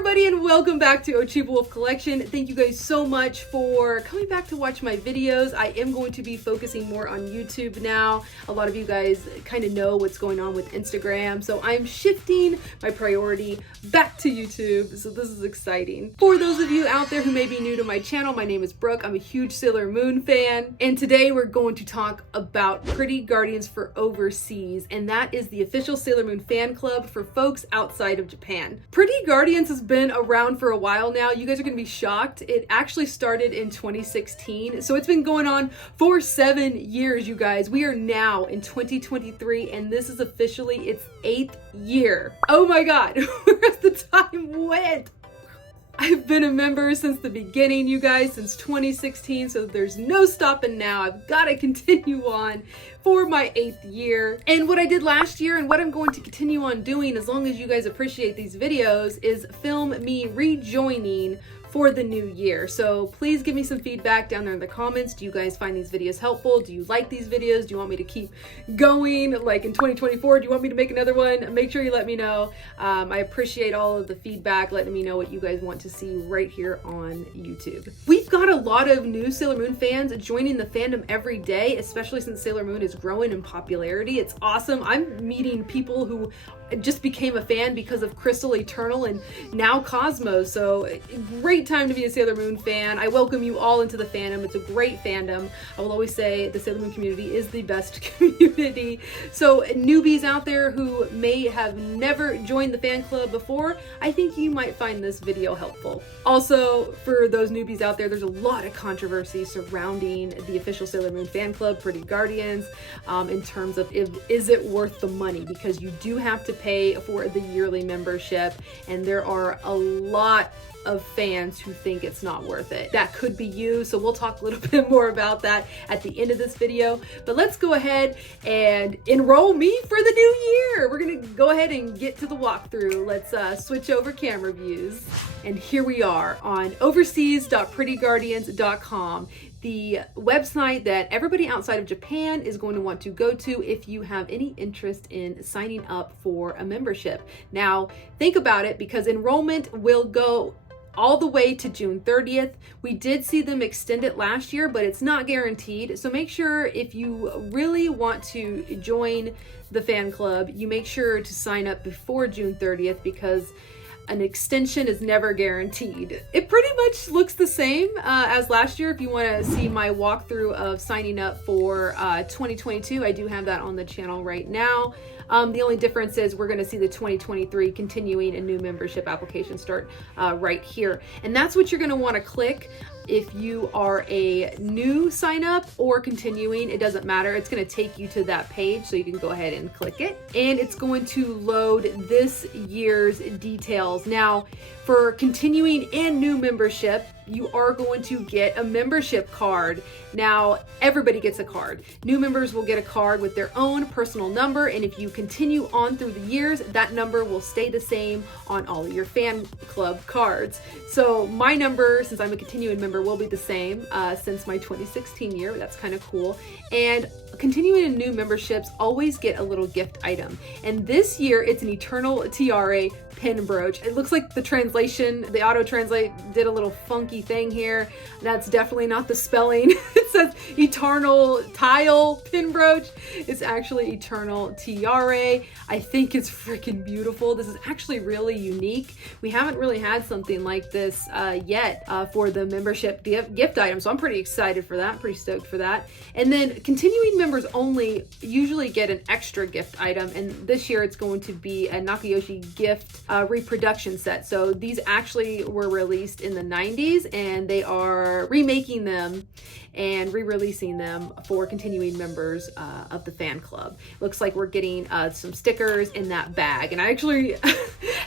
everybody, and welcome back to Ochibawolf Collection. Thank you guys so much for coming back to watch my videos. I am going to be focusing more on YouTube now. A lot of you guys kind of know what's going on with Instagram, so I'm shifting my priority back to YouTube, so this is exciting. For those of you out there who may be new to my channel, my name is Brooke. I'm a huge Sailor Moon fan, and today we're going to talk about Pretty Guardians for Overseas, and that is the official Sailor Moon fan club for folks outside of Japan. Pretty Guardians has been around for a while now. You guys are going to be shocked. It actually started in 2016, so it's been going on for 7 years, you guys. We are now in 2023, and this is officially its 8th year. Oh my god, where the time went! I've been a member since the beginning, you guys, since 2016, so there's no stopping now. I've got to continue on for my 8th year. And what I did last year and what I'm going to continue on doing, as long as you guys appreciate these videos, is film me rejoining for the new year. So please give me some feedback down there in the comments. Do you guys find these videos helpful? Do you like these videos? Do you want me to keep going like in 2024? Do you want me to make another one? Make sure you let me know. I appreciate all of the feedback, letting me know what you guys want to see right here on YouTube. We've got a lot of new Sailor Moon fans joining the fandom every day, especially since Sailor Moon is growing in popularity. It's awesome. I'm meeting people who just became a fan because of Crystal Eternal and now Cosmos, so great time to be a Sailor Moon fan. I welcome you all into the fandom. It's a great fandom. I will always say the Sailor Moon community is the best community. So newbies out there who may have never joined the fan club before, I think you might find this video helpful. Also, for those newbies out there, there's a lot of controversy surrounding the official Sailor Moon fan club, Pretty Guardians, in terms of is it worth the money, because you do have to pay for the yearly membership, and there are a lot of fans who think it's not worth it. That could be you, so we'll talk a little bit more about that at the end of this video. But let's go ahead and enroll me for the new year. We're gonna go ahead and get to the walkthrough. Let's switch over camera views. And here we are on overseas.prettyguardians.com. the website that everybody outside of Japan is going to want to go to if you have any interest in signing up for a membership. Now, think about it, because enrollment will go all the way to June 30th. We did see them extend it last year, but it's not guaranteed. So make sure, if you really want to join the fan club, you make sure to sign up before June 30th, because an extension is never guaranteed. It pretty much looks the same as last year. If you want to see my walkthrough of signing up for 2022, I do have that on the channel right now. The only difference is we're going to see the 2023 continuing and new membership application start right here. And that's what you're going to want to click. If you are a new sign up or continuing, it doesn't matter. It's going to take you to that page, so you can go ahead and click it. And it's going to load this year's details. Now, for continuing and new membership, you are going to get a membership card. Now, everybody gets a card. New members will get a card with their own personal number, and if you continue on through the years, that number will stay the same on all of your fan club cards. So my number, since I'm a continuing member, will be the same since my 2016 year. That's kind of cool. And continuing in new memberships always get a little gift item. And this year, it's an Eternal Tiare pin brooch. It looks like the translation, the auto translate did a little funky thing here. That's definitely not the spelling. It says Eternal Tile pin brooch. It's actually Eternal Tiare. I think it's freaking beautiful. This is actually really unique. We haven't really had something like this yet for the membership gift item, so I'm pretty excited for that. Pretty stoked for that. And then continuing members only usually get an extra gift item, and this year it's going to be a Nakayoshi gift reproduction set. So these actually were released in the 90s, and they are remaking them and re-releasing them for continuing members of the fan club. Looks like we're getting some stickers in that bag, and I actually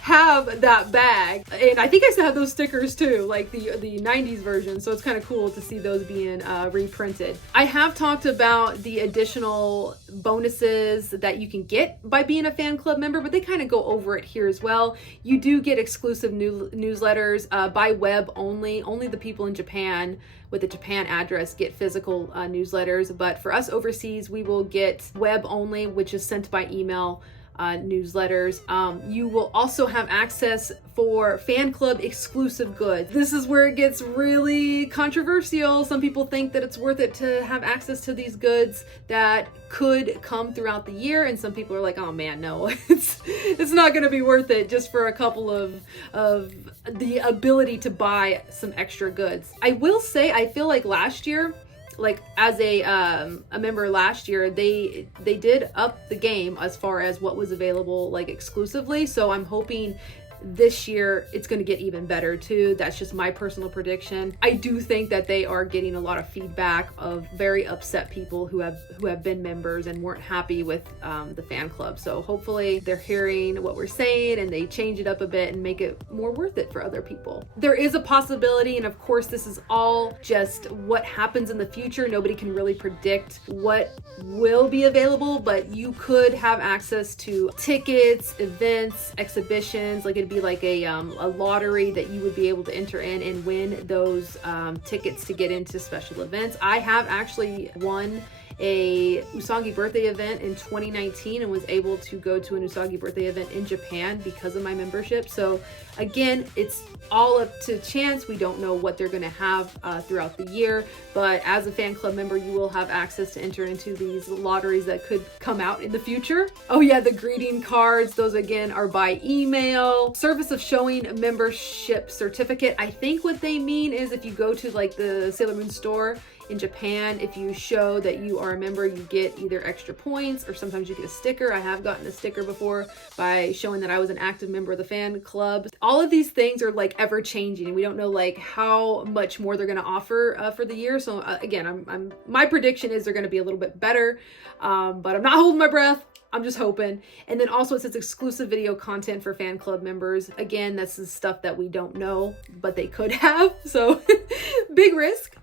have that bag, and I think I still have those stickers too, like the 90s version, so it's kind of cool to see those being reprinted. I have talked about the additional bonuses that you can get by being a fan club member, but they kind of go over it here as well. You do get exclusive newsletters by web only. Only the people in Japan with a Japan address get physical newsletters, but for us overseas, we will get web only, which is sent by email newsletters. You will also have access for fan club exclusive goods. This is where it gets really controversial. Some people think that it's worth it to have access to these goods that could come throughout the year, and some people are like, oh man, no, it's not going to be worth it just for a couple of the ability to buy some extra goods. I will say, I feel like last year, like as a member last year, they did up the game as far as what was available like exclusively. So I'm hoping this year it's going to get even better too. That's just my personal prediction. I do think that they are getting a lot of feedback of very upset people who have been members and weren't happy with the fan club. So hopefully they're hearing what we're saying and they change it up a bit and make it more worth it for other people. There is a possibility, and of course this is all just what happens in the future. Nobody can really predict what will be available, but you could have access to tickets, events, exhibitions. Like it'd be like a lottery that you would be able to enter in and win those tickets to get into special events. I have actually won a Usagi birthday event in 2019 and was able to go to an Usagi birthday event in Japan because of my membership. So again, it's all up to chance. We don't know what they're going to have throughout the year, but as a fan club member, you will have access to enter into these lotteries that could come out in the future. Oh yeah, the greeting cards, those again are by email. Service of showing membership certificate. I think what they mean is if you go to like the Sailor Moon store in Japan, if you show that you are a member, you get either extra points or sometimes you get a sticker. I have gotten a sticker before by showing that I was an active member of the fan club. All of these things are like ever changing, and we don't know like how much more they're going to offer for the year. So again, my prediction is they're going to be a little bit better, but I'm not holding my breath. I'm just hoping. And then also it says exclusive video content for fan club members. Again, that's the stuff that we don't know, but they could have. So big risk.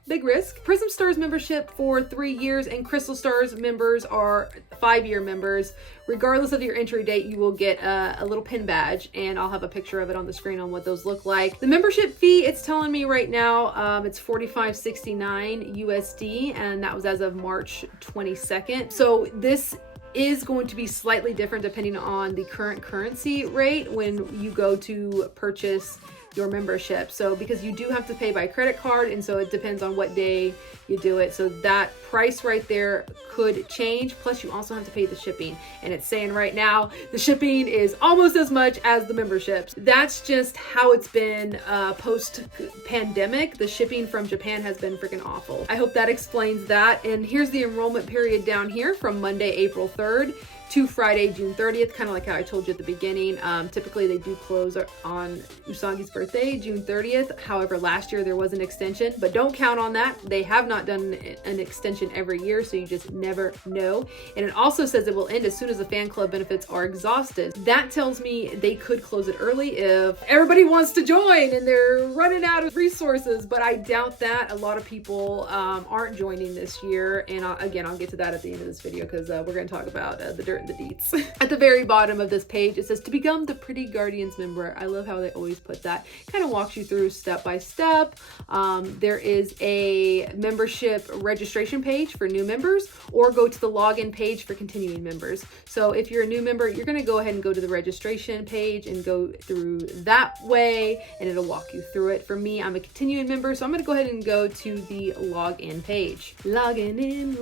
Prism Stars membership for 3 years, and Crystal Stars members are 5-year members. Regardless of your entry date, you will get a little pin badge, and I'll have a picture of it on the screen on what those look like. The membership fee, it's telling me right now, it's $45.69 USD, and that was as of March 22nd. So this is going to be slightly different depending on the current currency rate when you go to purchase your membership. So because you do have to pay by credit card, and so it depends on what day you do it. So that price right there could change. Plus you also have to pay the shipping, and it's saying right now the shipping is almost as much as the memberships. That's just how it's been post pandemic. The shipping from Japan has been freaking awful. I hope that explains that. And here's the enrollment period down here from Monday, April 3rd to Friday, June 30th, kind of like how I told you at the beginning. Typically they do close on Usagi's birthday, June 30th. However, last year there was an extension, but don't count on that. They have not done an extension every year, so you just never know. And it also says it will end as soon as the fan club benefits are exhausted. That tells me they could close it early if everybody wants to join and they're running out of resources, but I doubt that. A lot of people aren't joining this year, and I'll get to that at the end of this video because we're going to talk about the dirt and the deets. At the very bottom of this page, it says to become the Pretty Guardians member. I love how they always put that. Kind of walks you through step by step. There is a membership registration page for new members, or go to the login page for continuing members. So if you're a new member, you're going to go ahead and go to the registration page and go through that way, and it'll walk you through it. For me, I'm a continuing member, so I'm going to go ahead and go to the login page. Logging in.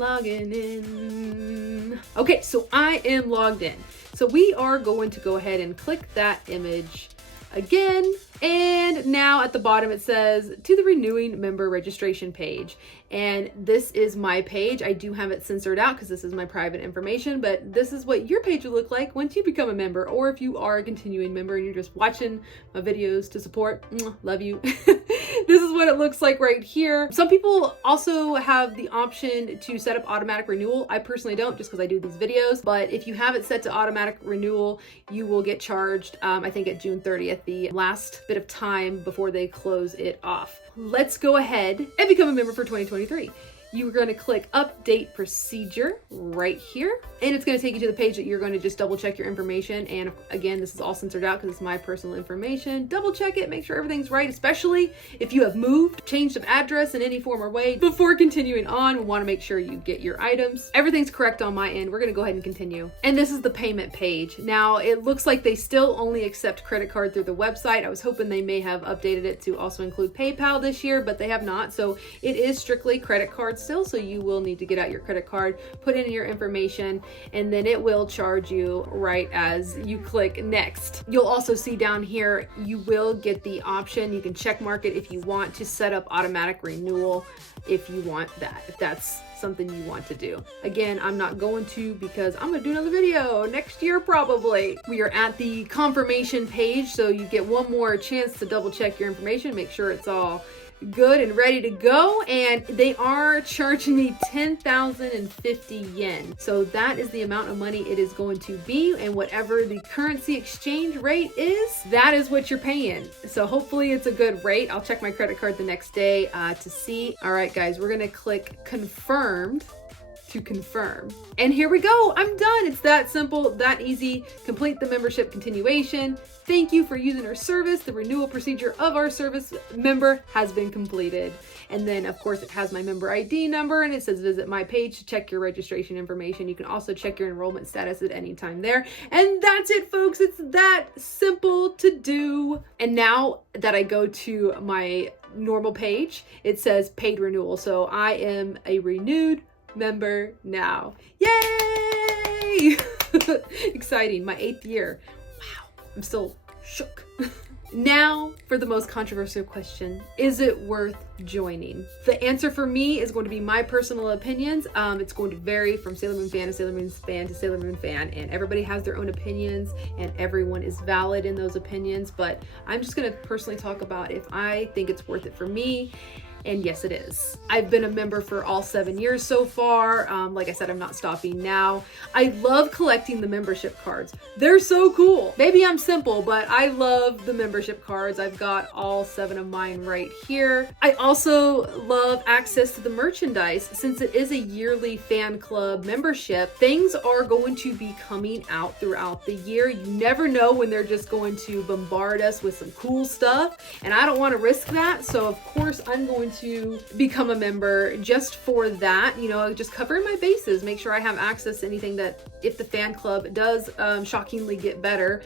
Okay, so I am logged in. So we are going to go ahead and click that image again. And now at the bottom it says to the renewing member registration page. And this is my page. I do have it censored out because this is my private information, but this is what your page will look like once you become a member, or if you are a continuing member and you're just watching my videos to support. Love you. This is what it looks like right here. Some people also have the option to set up automatic renewal. I personally don't, just because I do these videos, but if you have it set to automatic renewal, you will get charged, I think at June 30th, the last bit of time before they close it off. Let's go ahead and become a member for 2023. you're going to click update procedure right here, and it's going to take you to the page that you're going to just double check your information. And again, this is all censored out because it's my personal information. Double check it, make sure everything's right, especially if you have moved, changed of address in any form or way. Before continuing on, we want to make sure you get your items. Everything's correct on my end. We're going to go ahead and continue. And this is the payment page. Now, it looks like they still only accept credit card through the website. I was hoping they may have updated it to also include PayPal this year, but they have not. So it is strictly credit card still. So you will need to get out your credit card, put in your information, and then it will charge you right as you click next. You'll also see down here, you will get the option. You can check mark it if you want to set up automatic renewal if you want that, if that's something you want to do. Again, I'm not going to because I'm gonna do another video next year probably. We are at the confirmation page, so you get one more chance to double check your information, make sure it's all good and ready to go, and they are charging me 10,050 yen. So that is the amount of money it is going to be, and whatever the currency exchange rate is, that is what you're paying. So hopefully it's a good rate. I'll check my credit card the next day to see. All right, guys, we're gonna click confirmed to confirm. And here we go. I'm done. It's that simple, that easy. Complete the membership continuation. Thank you for using our service. The renewal procedure of our service member has been completed. And then of course it has my member ID number, and it says visit my page to check your registration information. You can also check your enrollment status at any time there. And that's it, folks. It's that simple to do. And now that I go to my normal page, it says paid renewal. So I am a renewed member now. Yay! Exciting. My 8th year. Wow. I'm still shook. Now for the most controversial question. Is it worth joining? The answer for me is going to be my personal opinions. It's going to vary from Sailor Moon fan to Sailor Moon fan to Sailor Moon fan, and everybody has their own opinions and everyone is valid in those opinions, but I'm just going to personally talk about if I think it's worth it for me. And yes, it is. I've been a member for all 7 years so far. Like I said, I'm not stopping now. I love collecting the membership cards. They're so cool. Maybe I'm simple, but I love the membership cards. I've got all 7 of mine right here. I also love access to the merchandise. Since it is a yearly fan club membership, things are going to be coming out throughout the year. You never know when they're just going to bombard us with some cool stuff, and I don't want to risk that. So of course I'm going to become a member just for that, you know, just covering my bases, make sure I have access to anything that if the fan club does shockingly get better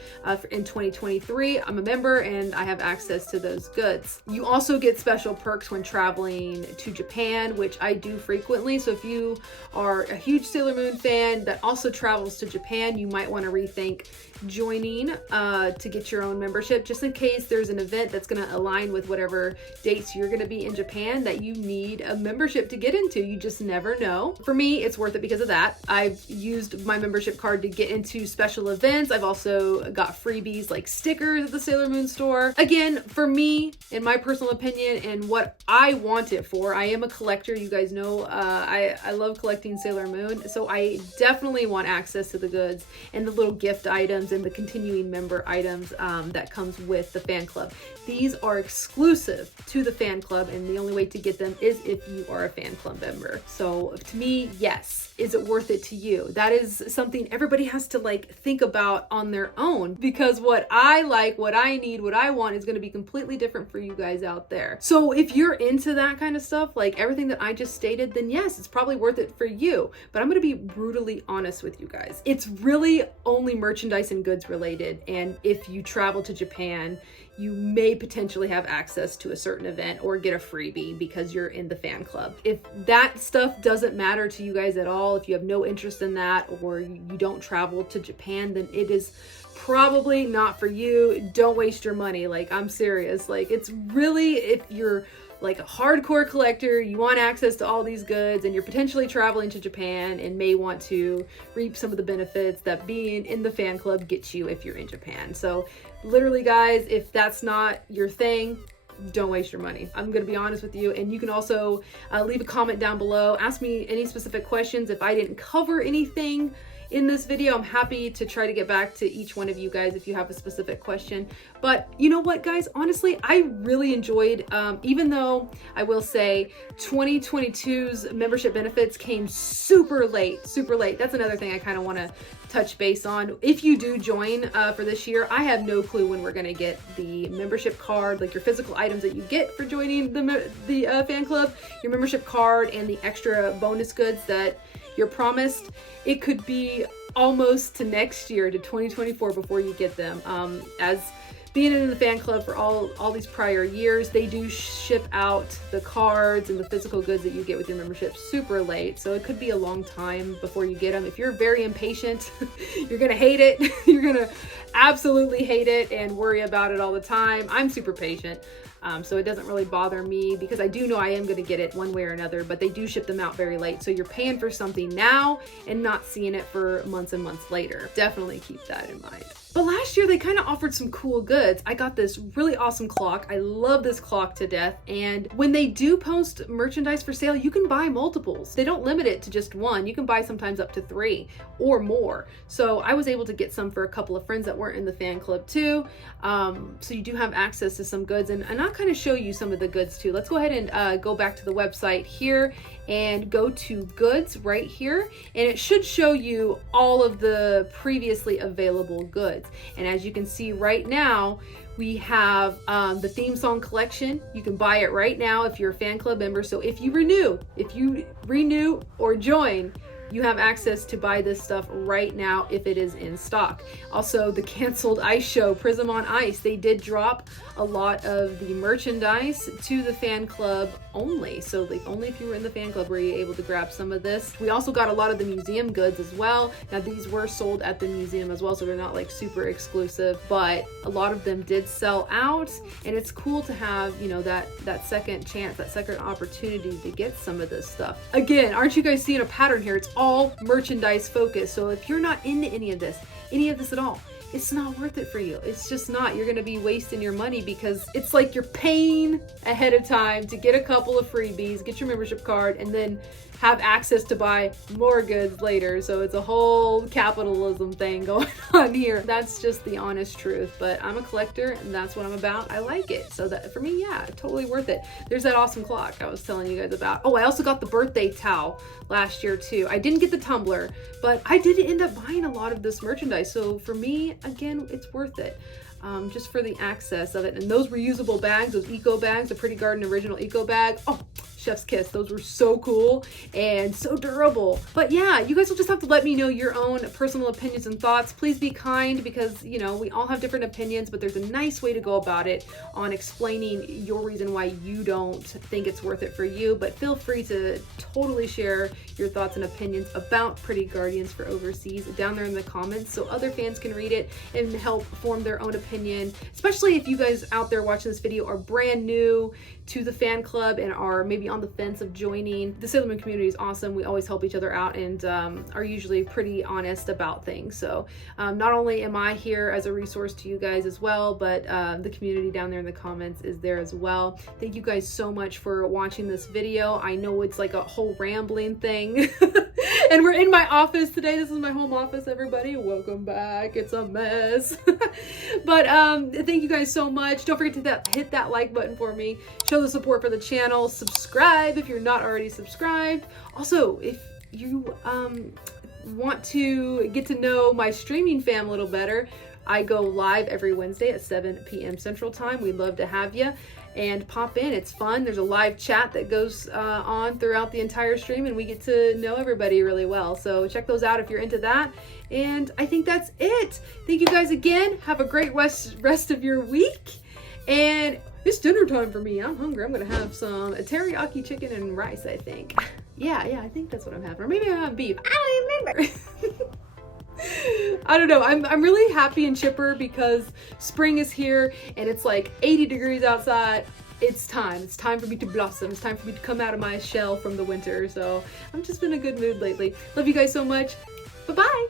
in 2023, I'm a member and I have access to those goods. You also get special perks when traveling to Japan, which I do frequently. So if you are a huge Sailor Moon fan that also travels to Japan, you might want to rethink joining to get your own membership, just in case there's an event that's going to align with whatever dates you're going to be in Japan that you need a membership to get into. You just never know. For me, it's worth it because of that. I've used my membership card to get into special events. I've also got freebies like stickers at the Sailor Moon store. Again, for me, in my personal opinion and what I want it for, I am a collector. You guys know I love collecting Sailor Moon, so I definitely want access to the goods and the little gift items and the continuing member items that comes with the fan club. These are exclusive to the fan club, and the only way to get them is if you are a fan club member. So to me, yes. Is it worth it to you? That is something everybody has to like think about on their own, because what I like, what I need, what I want is going to be completely different for you guys out there. So if you're into that kind of stuff, like everything that I just stated, then yes, it's probably worth it for you. But I'm going to be brutally honest with you guys. It's really only merchandise and goods related. And if you travel to Japan, you may potentially have access to a certain event or get a freebie because you're in the fan club. If that stuff doesn't matter to you guys at all, if you have no interest in that, or you don't travel to Japan, then it is probably not for you. Don't waste your money. Like, I'm serious. Like, it's really, if you're like a hardcore collector, you want access to all these goods, and you're potentially traveling to Japan and may want to reap some of the benefits that being in the fan club gets you if you're in Japan. So literally, guys, if that's not your thing, don't waste your money. I'm going to be honest with you. And you can also leave a comment down below. Ask me any specific questions if I didn't cover anything in this video. I'm happy to try to get back to each one of you guys if you have a specific question. But you know what, guys? Honestly, I really enjoyed, even though I will say 2022's membership benefits came super late, super late. That's another thing I kind of want to touch base on. If you do join for this year, I have no clue when we're going to get the membership card, like your physical items that you get for joining the fan club, your membership card, and the extra bonus goods that you're promised. It could be almost to next year, to 2024, before you get them. As being in the fan club for all these prior years, they do ship out the cards and the physical goods that you get with your membership super late. So it could be a long time before you get them. If you're very impatient, you're gonna hate it. You're gonna absolutely hate it and worry about it all the time. I'm super patient. So it doesn't really bother me because I do know I am going to get it one way or another, but they do ship them out very late. So you're paying for something now and not seeing it for months and months later. Definitely keep that in mind. But last year they kind of offered some cool goods. I got this really awesome clock. I love this clock to death. And when they do post merchandise for sale, you can buy multiples. They don't limit it to just one. You can buy sometimes up to 3 or more. So I was able to get some for a couple of friends that weren't in the fan club too. So you do have access to some goods, and I'll kind of show you some of the goods too. Let's go ahead and go back to the website here and go to goods right here, and it should show you all of the previously available goods. And as you can see right now, we have the theme song collection. You can buy it right now if you're a fan club member. So if you renew or join, you have access to buy this stuff right now if it is in stock. Also, the canceled ice show, Prism on Ice, they did drop a lot of the merchandise to the fan club only. So like only if you were in the fan club were you able to grab some of this. We also got a lot of the museum goods as well. Now these were sold at the museum as well, so they're not like super exclusive, but a lot of them did sell out, and it's cool to have, you know, that second chance, that second opportunity to get some of this stuff. Again, aren't you guys seeing a pattern here? It's all merchandise focused. So if you're not into any of this at all, it's not worth it for you. It's just not. You're going to be wasting your money because it's like you're paying ahead of time to get a couple of freebies, get your membership card, and then have access to buy more goods later. So it's a whole capitalism thing going on here. That's just the honest truth. But I'm a collector and that's what I'm about. I like it. So that for me, yeah, totally worth it. There's that awesome clock I was telling you guys about. Oh, I also got the birthday towel last year too. I didn't get the tumbler, but I did end up buying a lot of this merchandise. So for me, again, it's worth it. Just for the access of it. And those reusable bags, those eco bags, the Pretty Garden original eco bag. Oh, chef's kiss. Those were so cool and so durable. But yeah, you guys will just have to let me know your own personal opinions and thoughts. Please be kind because, you know, we all have different opinions, but there's a nice way to go about it on explaining your reason why you don't think it's worth it for you. But feel free to totally share your thoughts and opinions about Pretty Guardians for Overseas down there in the comments so other fans can read it and help form their own opinion, especially if you guys out there watching this video are brand new to the fan club and are maybe on the fence of joining. The Sailor Moon community is awesome. We always help each other out and are usually pretty honest about things. So not only am I here as a resource to you guys as well, but the community down there in the comments is there as well. Thank you guys so much for watching this video. I know it's like a whole rambling thing. And we're in my office today. This is my home office, everybody. Welcome back. It's a mess. But thank you guys so much. Don't forget to hit that like button for me. Show the support for the channel. Subscribe if you're not already subscribed. Also, if you want to get to know my streaming fam a little better, I go live every Wednesday at 7 p.m. Central Time. We'd love to have you. And pop in. It's fun. There's a live chat that goes on throughout the entire stream, and we get to know everybody really well. So check those out if you're into that. And I think that's it. Thank you guys again. Have a great rest of your week. And it's dinner time for me. I'm hungry. I'm gonna have some teriyaki chicken and rice, I think. Yeah, I think that's what I'm having. Or maybe I'm having beef. I don't remember. I don't know. I'm really happy and chipper because spring is here and it's like 80 degrees outside. It's time for me to blossom. It's time for me to come out of my shell from the winter. So I'm just in a good mood lately. Love you guys so much. Bye-bye.